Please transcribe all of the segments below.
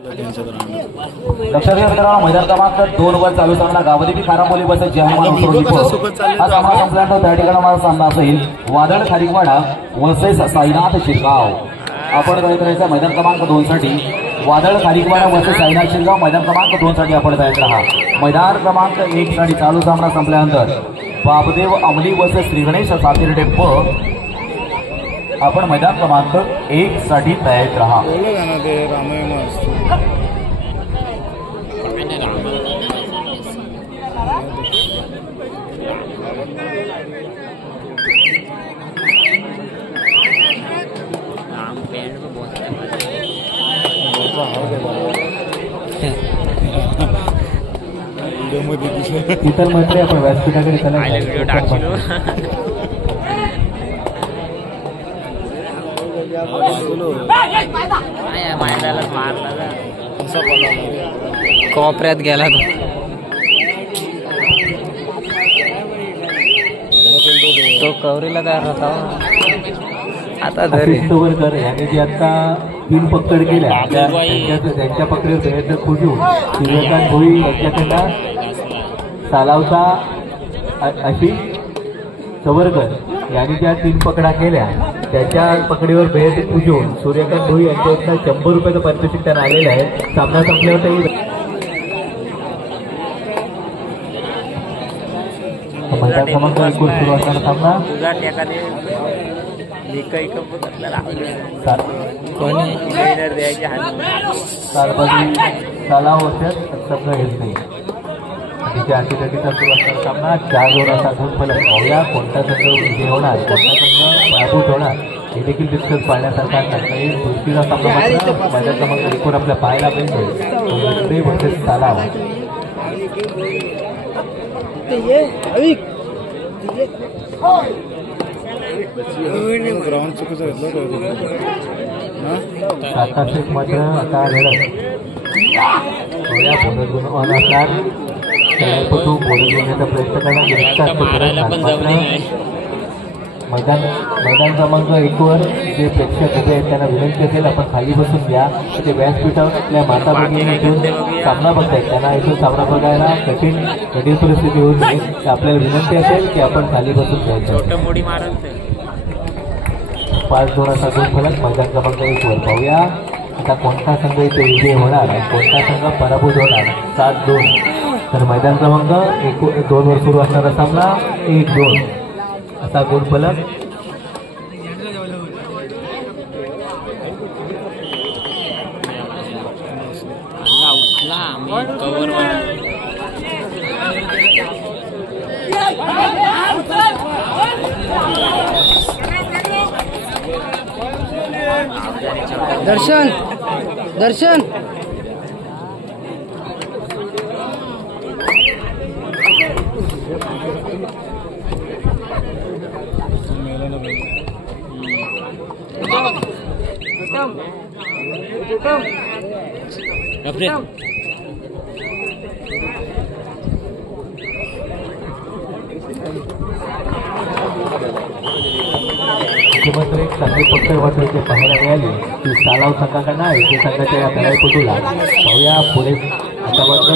लक्षात घ्या मित्रांनो, मैदान क्रमांक 2 वर चालू सामना गावदेवी खारांबोली बस जहामान हा सामना संपल्यानंतर त्या ठिकाणी माझा सामना असेल वादळ खारीकवाडा वर्सेस साईनाथ शिरगाव। आपण तयार करायचा मैदान क्रमांक 2 साठी वादळ खारीकवाडा वर्सेस साईनाथ शिरगाव। मैदान क्रमांक 2 साठी आपण तयार राहा। मैदान क्रमांक 1 साठी चालू सामना संपल्यानंतर बाबदेव अमली वर्सेस श्री गणेश सातिर्डे प आपण मैदान क्रमांक 1 साठी तयार राहा। इतर मैत्री आपण व्यासपीठाकडे कोपऱ्यात गेला तो कवरीला तयार होता आता कर याने जी आता 3 पकड केल्या त्यांच्या पकडीवर प्रयत्न खोटून सूर्यकांत भोई यांच्याकडनं सालावचा अशी सवरकर यांनी ज्या 3 पकडा केल्या त्याच्या पकडीवर भेद पुजून सूर्यकांत भोई यांच्याकडनं 100 रुपयाचं पारितोषिक त्यांना आलेलं आहे। सामना संपल्यावर मैदान क्रमांक 1 सुरू असणारा सामना सालाव होत्यात शब्द घेत नाही। तिच्या अटीतटीचा सुरू असणारा सामना 4-2 असा गुण फलक पाहूया कोणता संघ विजय होणार, कोणता संघ पराभूत होणार हे देखील डिस्कस पाहण्यासारखा नाही। दुसरीचा सामना मात्र मैदान क्रमांक 1 वर आपल्या पाहायला मिळतोय वर्सेस सालाव। ग्राउंड चुकीचं घेतलं मात्र आता बोलत घेण्याचा प्रयत्न करणार। मैदान क्रमांक 1 वर जे प्रेक्षक उभे आहेत त्यांना विनंती असेल आपण खाली बसून घ्या। ते व्यासपीठावर आपल्या माता भगिनी इथून सामना बघतायत त्यांना इथून सामना बघायला कठीण परिस्थिती होऊ नये। आपल्याला विनंती असेल की आपण खाली बसून घ्यायचं। 5-2 असा गुण फलक मैदान क्रमांक 1 वर पाहूया आता कोणता संघ इथे विजय होणार आणि कोणता संघ पराभूत होणार। 7-2 तर मैदान क्रमांक 2 वर सुरू असणारा सामना 1-2 असा गुण फलक। दर्शन दर्शन मुख्यमंत्री एक चांगली पकड वाटू इथे पाहायला मिळाली की सालाव संघाकडनं आहे संघाच्या या खेळापटूला पाहूया पुढे आता मात्र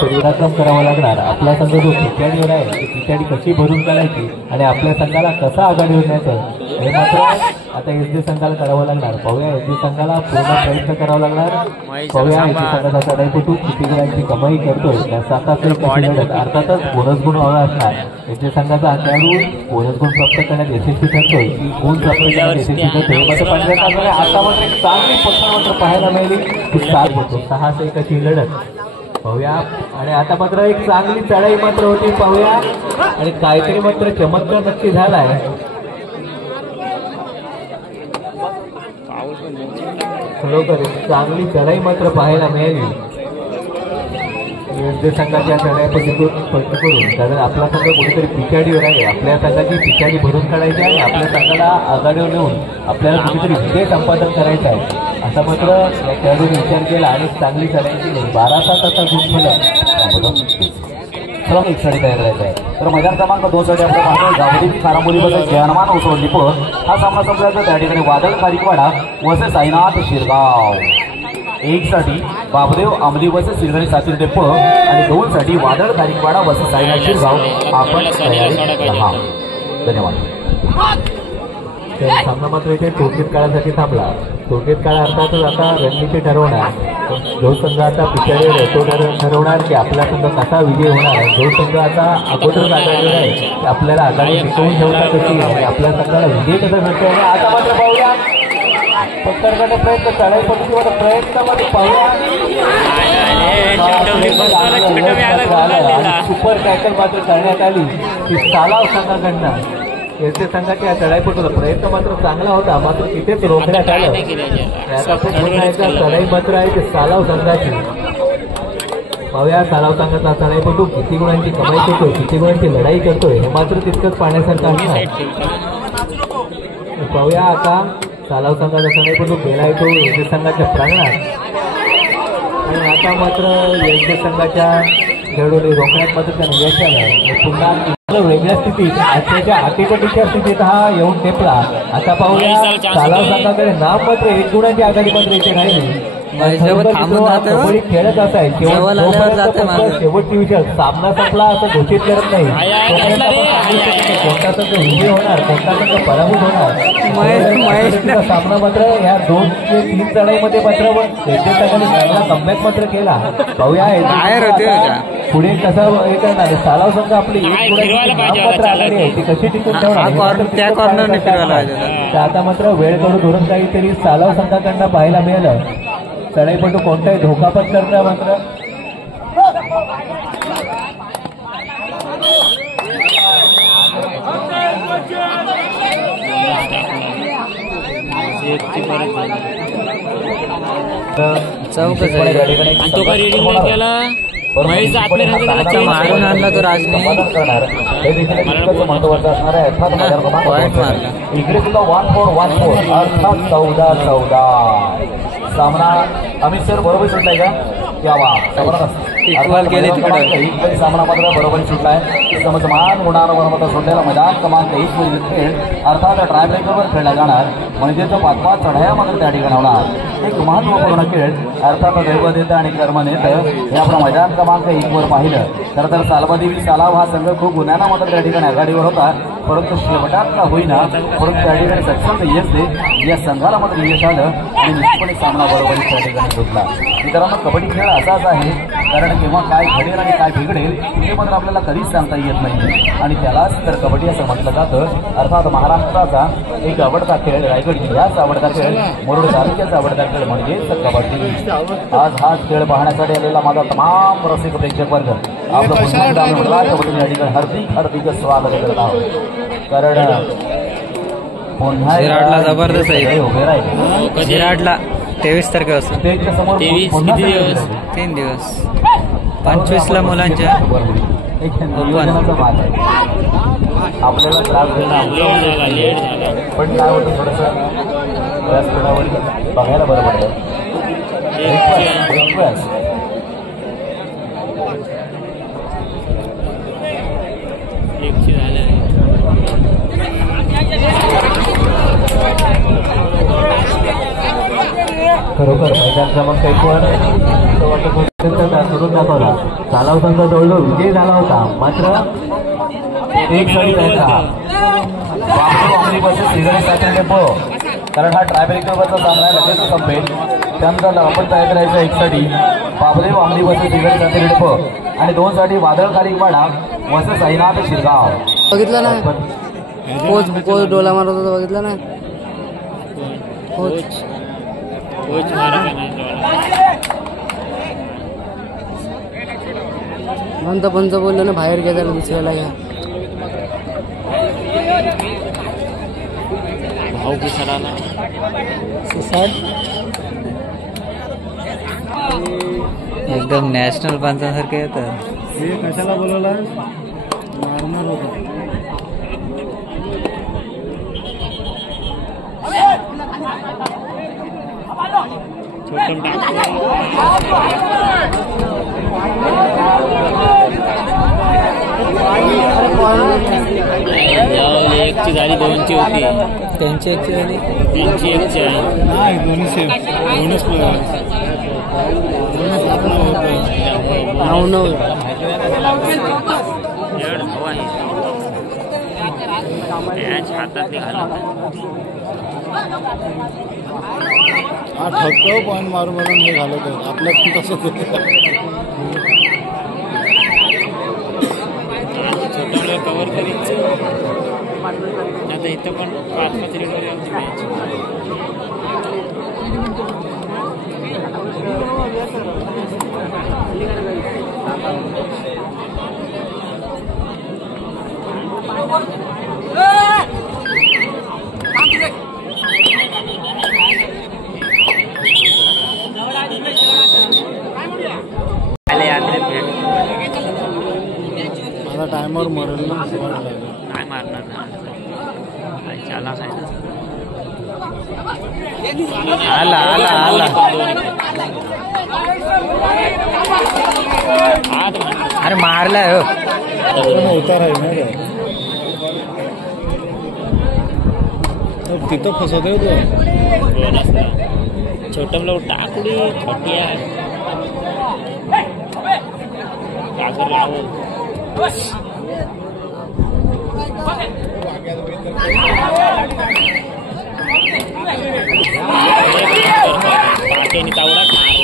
पराक्रम करावा लागणार। आपला संघ जो पिछाडीवर आहे ती पिछाडी कशी भरून काढायची आणि आपल्या संघाला कसा आघाडीवर न्यायचं हे मात्र आता एसडी संघाला करावं लागणार। पाहूया एसडी संघाला पूर्ण प्रयत्न करावा लागणार। पाहूया एसडी संघाचा चढाईपटू किती गुणांची कमाई करतोय त्या 7 अर्थातच बोनस गुण हवा असणार। एसडी संघाचा खेळाडू बोनस गुण प्राप्त करण्यात यशस्वी ठरतोय की गुण प्राप्त करण्यात यशस्वी ठरतोय मात्र पंजाब संघाने आता मात्र एक चांगली पकड मात्र पाहायला मिळाली की 6-1 अशी लढत पाहूया आणि आता मात्र एक चांगली चढाई मात्र होती पाहूया आणि काहीतरी मात्र चमत्कार नक्की झालाय। खरोखर चांगली चढाई मात्र पाहायला मिळाली संघाच्या चढाईपैकी करून कारण आपला संघ कुठेतरी पिछाडीवर आहे। आपल्या संघाची पिछाडी भरून काढायची आहे आपल्या संघाला आघाडीवर नेऊन आपल्याला कुठेतरी विजय संपादन करायचा आहे असा मात्र या खेळाडूने विचार केला आणि चांगली चढाई केली। 12 तासाचा गुण फलक सर्व एक साठी तयार करायचा आहे। तर मैदान क्रमांक 2 साठी आपल्या पाहतोय गावदेवी खारांबोली बस जहामान उसवली पण हा सामना संपल्यानंतर त्या ठिकाणी वादळ खारीकवाडा वर्सेस साईनाथ शिरगाव 1 साठी बाबदेव आमली वस सिरगणी सातील डेप्पो आणि 2 साठी वादळ खारीकवाडा वस साईनाथ शिरगाव. आपण तयारीत राहा. धन्यवाद. तर सामना मात्र इथे थोडक्यात काळासाठी थांबला. थोडक्यात काळ अर्थातच आता रणनीती ठरवणार. जो संघ आता पिछाडीवर तो ठरवणार की आपला संघ कसा विजय होणार. जो संघ आता अगोदरच आघाडीवर आहे की आपल्याला आघाडी टिकवून ठेवता कशी आणि आपल्या संघाला विजय कसा करता येईल. आता मात्र पाहूया पत्करकडे प्रयत्न तळाईपट्टीवर प्रयत्नामध्ये पाहूया सुपर टॅकल मात्र करण्यात आली की सालाव संघाकडनं. येथे संघाच्या तळाईपटूला प्रयत्न मात्र चांगला होता मात्र तिथेच रोखण्यात आलं. याचा खूप तळाई मात्र आहे ते सालाव संघाची. पाहूया सालाव संघाचा तळाईपटू किती गुणांची कमाई करतोय किती गुणांची लढाई करतोय हे मात्र तितकंच पाहण्यासारखं असणार. पाहूया आता सालाव संघाचा तळाईपटू गेला येतो येथे संघाच्या प्रांगणात आणि आता मात्र येथे संघाच्या खेळाडूंनी रोखण्यात मात्र त्यांना यश आलं. पुन्हा वेगळ्या स्थितीत आजच्या अटीपटीच्या स्थितीत हा येऊन टेपला. आता पाहूया सालाव संघाकडे नाम मात्र 1 गुणांची आघाडी मात्र इथे राहिली. खेळत असाय शेवटची विचार सामना संपला असं घोषित करत नाही. कोणता संघ विजय होणार कोणता संघ पराभूत होणार सामना मात्र ह्या 2 ते 3 चढाईमध्ये मात्र चांगला कमबॅक मात्र केला. पाहूया पुढे कसं हे करणार. सालाव संघ आपली 1 गुणांची मात्र आघाडी आहे ती कशी टिकून ठेवणार. आता मात्र वेळ करून धोरण काहीतरी सालाव संघाकडनं पाहायला मिळालं. चढाईपटू कोणताही धोका पत्करता मात्र मारून आणला तो राजने महत्वाचं असणार आहे. इकडे सुद्धा 1-4 अर्थात 14-14 सामना. अमित सर बरोबर सुटलाय का यावा सामना मात्र बरोबर सुटलाय. समजमान गुणांवर मात्र सुटलेला मैदान क्रमांक 1 वरील खेळ अर्थात ट्रायब्रेकरवर खेळला जाणार म्हणजे तो 5-5 चढाया मात्र त्या ठिकाणी होणार. एक महत्वपूर्ण खेळ अर्थात दैवदेत आणि कर्मनेत हे आपण मैदान क्रमांक 1 वर पाहिलं. खरं तर सालबादेवी सालाव हा संघ खूप गुन्ह्याना मात्र त्या ठिकाणी आघाडीवर होता परंतु शेवटात का होईना परंतु त्या ठिकाणी सक्षम यश दे या संघाला मात्र यश आलं आणि निश्चितपणे सामना बरोबर त्या ठिकाणी सुटला. मित्रांनो कबड्डी खेळ असाच आहे कारण केव्हा काय घडेल आणि काय बिघडेल हे मात्र आपल्याला कधीच सांगता येत नाही आणि त्यालाच तर कबड्डी असं म्हटलं जातं. अर्थात महाराष्ट्राचा एक आवडता खेळ रायगड जिल्ह्याचा आवडता खेळ मुरुड तालुक्याचा आवडता खेळ म्हणजेच कबड्डी. आज हा खेळ पाहण्यासाठी आलेला माझा तमाम रसिक प्रेक्षक वर्ग आपलं कबड्डी या ठिकाणी हार्दिक स्वागत करत आहोत. कारण पुन्हा जबरदस्त आहे. जिराडला 23 तारखेपासून 3 दिवस 25ला मुलांच्या आपल्याला त्रास पण काय होतं थोडंसं व्यासपीठावर बघायला बरं पडतं. खरोखर मैदान क्रमांक 1 वर करून दाखवला. सालाव संघ जवळजवळ विजय झाला होता मात्र एक सडी कारण हा ट्रायबेकरवरचा सामना लगेच संपेल. त्यानंतर आपण तयार करायचं 1 साठी बाबदेव आमली बस सिगरेट साथी रेडप आणि 2 साठी वादळ खारीकवाडा वस साईनाथ शिरगाव. बघितलं ना कोच डोला मारत होता बघितलं ना कोच पंच बोललो ना बाहेर गेला दुसऱ्याला घ्या भाऊ पिसराला एकदम नॅशनल पंचासारखे येतं. कशाला बोलवला मारणार होता. एकची झाली 2ची होती त्यांची 1ची झाली 3ची 1ची आहे. दोन्ही सेम दोनच 9 जड हवा आहे मॅच हातात घालत हा ठोकतो पॉईंट मारून मारून हे घालत आहे आपलं पण तसं छोट्या कव्हर करीत आता इथं पण 5-5 रेडवर आमची मॅच आता टायमर मरेल ना काय मारणार काय चाला काय आला आला आला अरे मारलाय हो उतार आहे ना तिथं फसत आहे तो छोटं ब्लाऊ टाकडी खटिया कागद लावून तावडाच मारला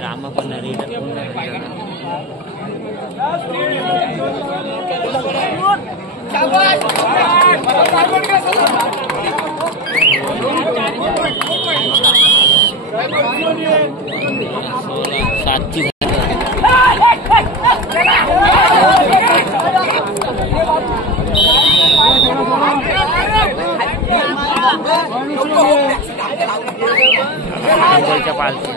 राम पण सातची पालची